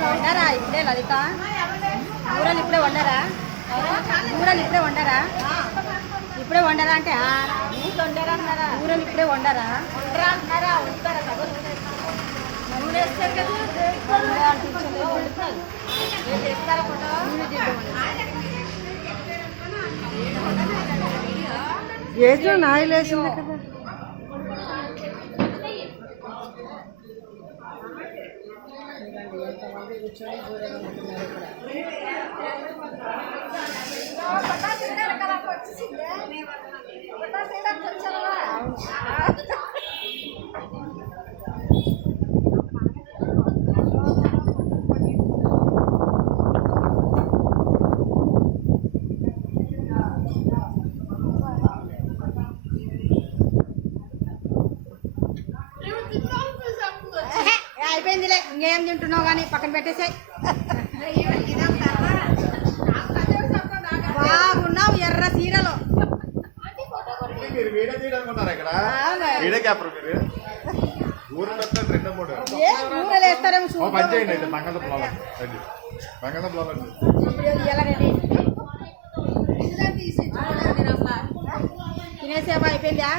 వండరా ఇప్పుడే లలిత కూరలు ఇప్పుడే వండరా కూరలు ఇప్పుడే వండరా ఇప్పుడే వండరా అంటే వండరా అన్నారా కూరలు ఇప్పుడే వండరా వండరా అంటున్నారా వండుతారా నూనె వేస్తారు కదా వేసిన నాయలు వేసింది కదా ఎంతమంది కూర్చొని కూరలు వండుతున్నారు అయిపోయిందిలే ఇంకేం తింటున్నావు కానీ పక్కన పెట్టేసాయి బాగున్నావు ఎర్ర చీరలో కూరలు వేస్తారేమో తినేసేవా అయిపోయిందా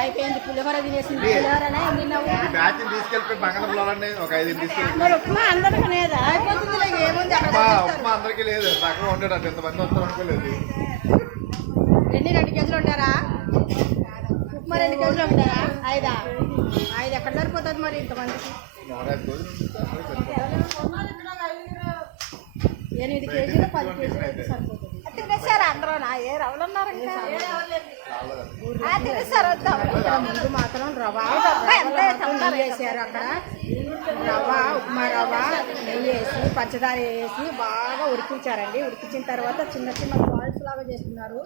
అయిపోయింది పులిహోర తినేసింది మరి ఉప్మా అందరికీ లేదా అయిపోతుంది ఏముంది అందరికీ లేదు అక్కడ ఉండేటట్టు ఎంతమంది వస్తారు అనుకోలేదు ఎన్ని 2 కేజీలు ఉంటారా ఉప్మా 2 కేజీలు ఉంటారా 5 ఎక్కడ సరిపోతుంది మరి ఇంతమందికి 8 కేజీలు 10 కేజీలు సరిపోతుంది తినేసారా అందరూ ఏ రవ్వలు ఉన్నారు తినేసారు ముందు మాత్రం రవ్వ వేసారు అక్కడ రవ్వ ఉప్మా రవ్వ నెయ్యి వేసి పంచదార వేసి బాగా ఉడికించారండి ఉడికించిన తర్వాత చిన్న చిన్న బాల్స్ లాగా చేస్తున్నారు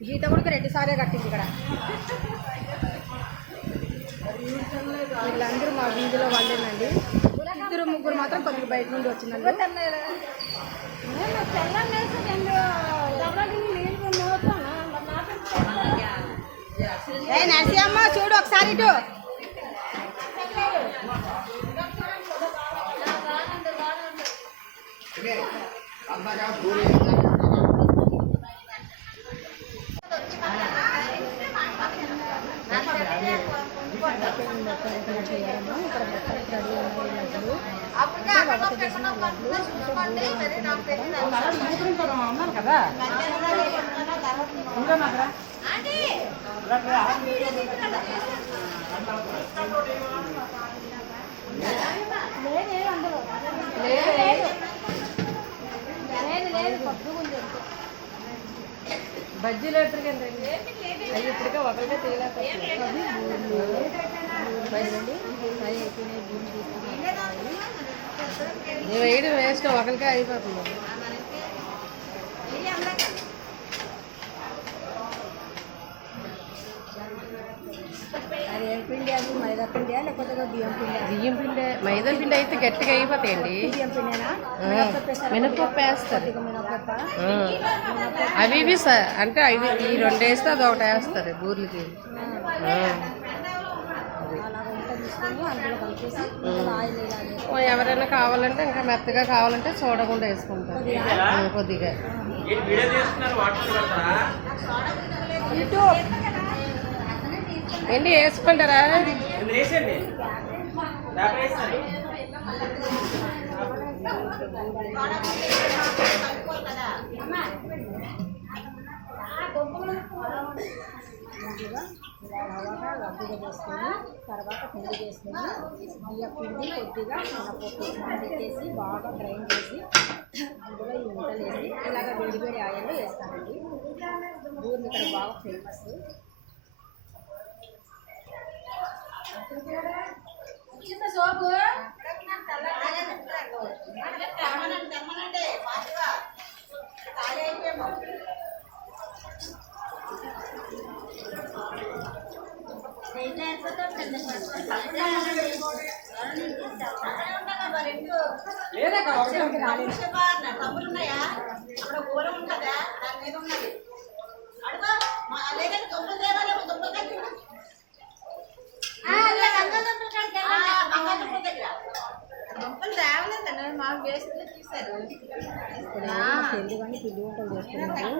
గీత కూడా 2 సార్లు కట్టింది ఇక్కడ వీళ్ళందరూ మా వీధిలో వాళ్ళేనండి 2 3 మాత్రం కొద్దిగా బయట నుండి వచ్చిందండి నరసింహమ్మ చూడు ఒకసారి ఇటు కదా బజ్జీలు ఎప్పటికీ అవి ఇప్పటికే ఒకరికే తేలేకపోతుంది వేయడం వేస్ట్ ఒకరికే అయిపోతుంది అది ఏ పిండి అది మైదా పిండి లేకపోతే బియ్యం పిండి మైదా పిండి అయితే గట్టిగా అయిపోతాయండి బియ్యం పిండినా మినపప్పు వేస్తారు అవి ఇవి అంటే అవి ఈ 2 వేస్తే అది ఒకటి వేస్తారు బూర్లకి ఎవరైనా కావాలంటే ఇంకా మెత్తగా కావాలంటే చూడకుండా వేసుకుంటారు కొద్దిగా ఏంటి వేసుకుంటారా రద్దుగా చేసుకొని తర్వాత పిండి చేసుకొని బియ్య పిండి కొద్దిగా మినపప్పు పెట్టేసి బాగా గ్రైండ్ చేసి అందులో ఈ ముద్దలు వేసి ఇలాగ వేడి వేడి ఆయిల్లో వేస్తానండి ఊరిని ఇక్కడ బాగా ఫేమస్ సోపు పెళ్లి కానీ పిండి వంటలు చేస్తున్నారు.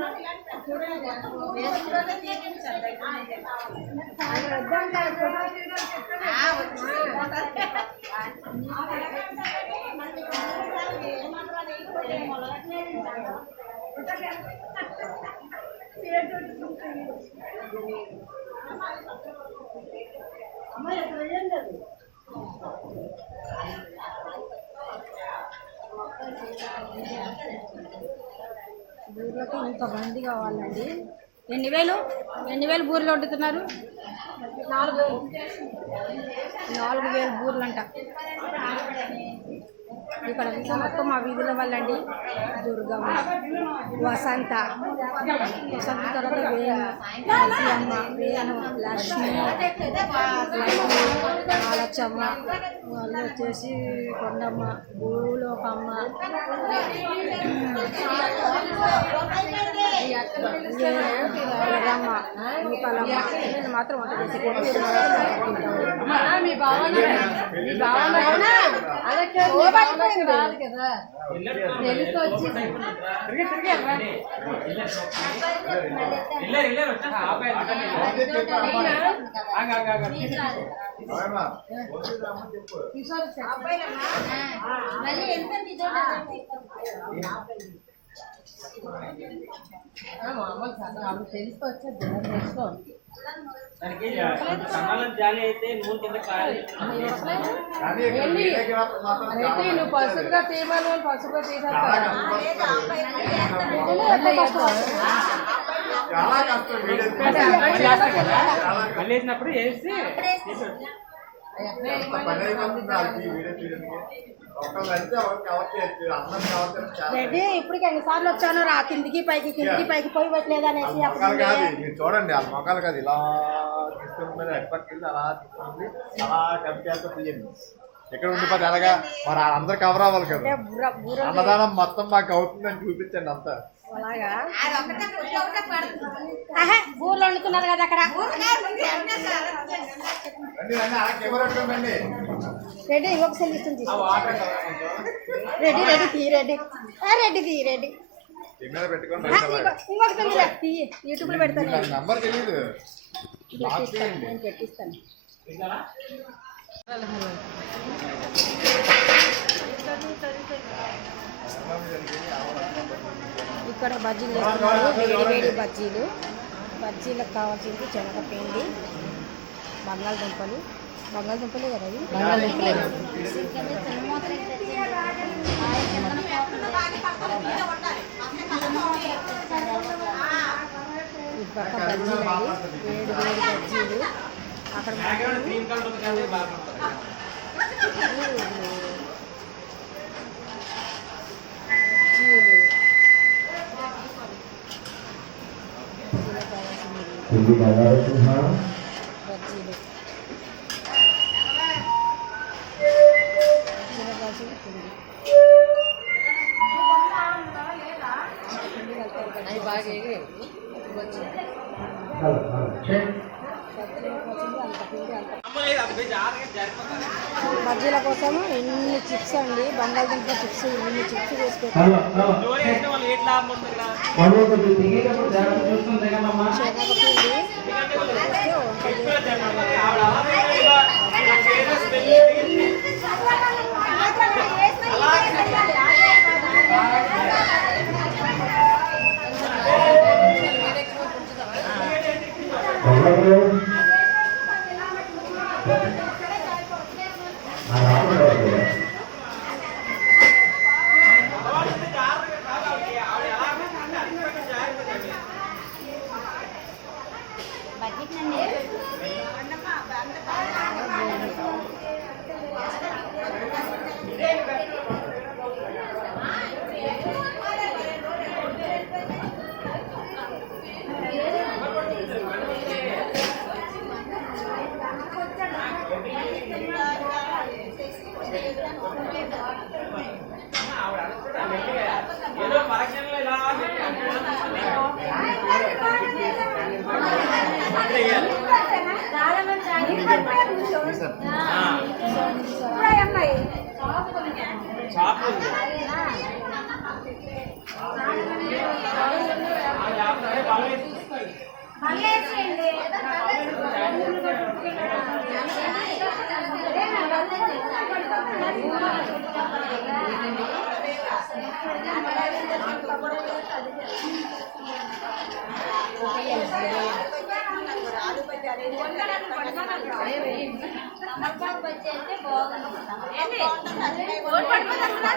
బూర్లకు ఇంతమంది కావాలండి. ఎన్ని వేలు బూరెలు వండుతున్నారు? 4,000 బూరెలు అంట. ఇక్కడ ఇంకా మొత్తం మా వీధుల వాళ్ళండి. దుర్గమ్మ, వసంత తర్వాత వేణు, వేణు, లక్ష్మి, లచ్చమ్మ, వాళ్ళు వచ్చేసి కొండమ్మ, భూలోకమ్మ, ఎర్రమ్మ, నూకాలమ్మ. నేను మాత్రం వంట చేసి రాదు కదా తెలుసు వచ్చి నువ్వు పసుపుగా తీయమని పసుపుగా తీసినప్పుడు వేసి రెడ్డి ఇప్పటికి ఎన్నిసార్లు వచ్చాను రా, కిందికి పైకి పోయి పెట్టలేదు అనేసి. చూడండి వాళ్ళ మొక్కలు కాదు, ఇలా తీసుకుని మీద ఎప్పటికెళ్ళి అలా తీసుకుంది, అలా కంపేర్తో తీయండి. ఎక్కడ ఉండిపోతే అలాగా మరి అందరు కవర్ అవ్వాలి కదా. అన్నదానం మొత్తం మాకు అవుతుందని చూపించండి అంతా. అలాగా ఊర్లో వండుతున్నారు కదా అక్కడ. రెడ్డి ఇంకొక సెల్లిస్తుంది. రెడ్డి తీ ఇంకొక తీ యూట్యూబ్లో పెడతాను. నంబర్ తెలియదు, నేను పెట్టిస్తాను. ఇక్కడ బజ్జీలు చేస్తున్నారు, వేడి బజ్జీలకు కావాల్సింది శనగపిండి, బంగాళదుంపలే కదా ఇవి. ఈ పక్క బజ్జీలు అండి, వేడి బజ్జీలు. అక్కడ బజ్జీల కోసం ఎన్ని చిప్స్ అండి, బంగాళదుంప చిప్స్, ఎన్ని చిప్స్ వేసి పెట్టారు.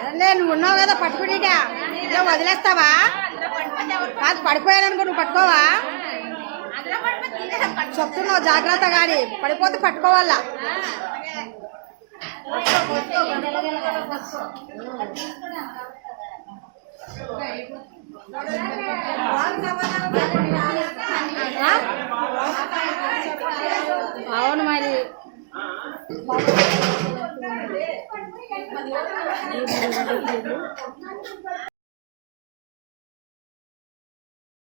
అదే నువ్వు ఉన్నావు కదా పట్టుకునేటా ఇలా వదిలేస్తావా? కాదు పడిపోయాననుకో నువ్వు పట్టుకోవా? చెప్తున్నావు జాగ్రత్త కానీ పడిపోతే పట్టుకోవాలా. అవును మరి